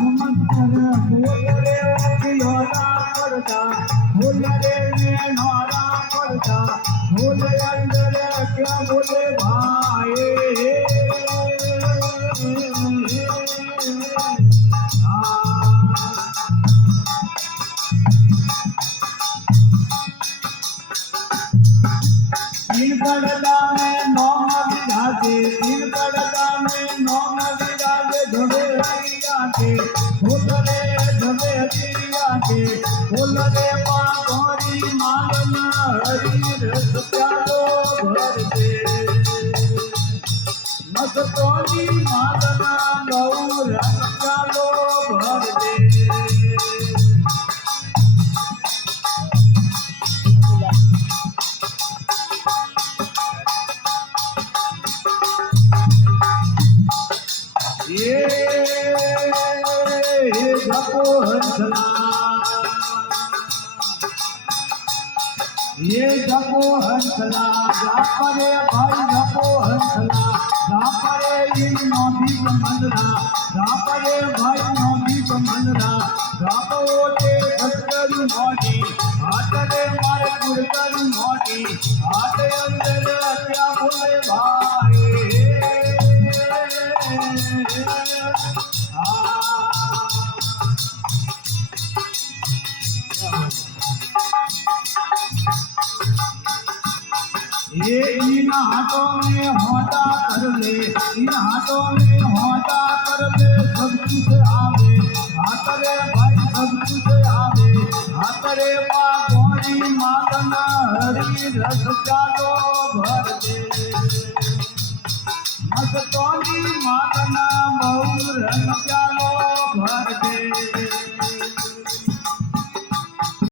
मंत्र बोल रे पियोरा पड़ता बोल रे नौरा पड़ता बोल अंदर क्या बोले भाई तीन पड़ता में नौ विराजे तीन पड़ता में नौ विराजे धोबे हरिया के बोल रे धोबे हरिया के बोल रे पागोरी मालन हरि रस प्यालो भर दे मस्तोनी मालना गौ रस प्यालो भर दे ये जपो हंसला ये जपो हंसला जापरे भाई जपो हंसला जापरे इन नौबी मंदरा जापरे भाई नौबी मंदरा जापो के सत्करु नौडी हाथरे मारे गुरकरु नौडी हाथ अंदर क्या बोले भाई ये इन हाथों में होता कर ले इन हाथों में होता कर ले सब कुछ आवे हाथ रे भाई सब कुछ आवे हाथ रे पागोरी मालना हरि रस चालो भर दे मस्तोनी मालना बहु रस चालो भर दे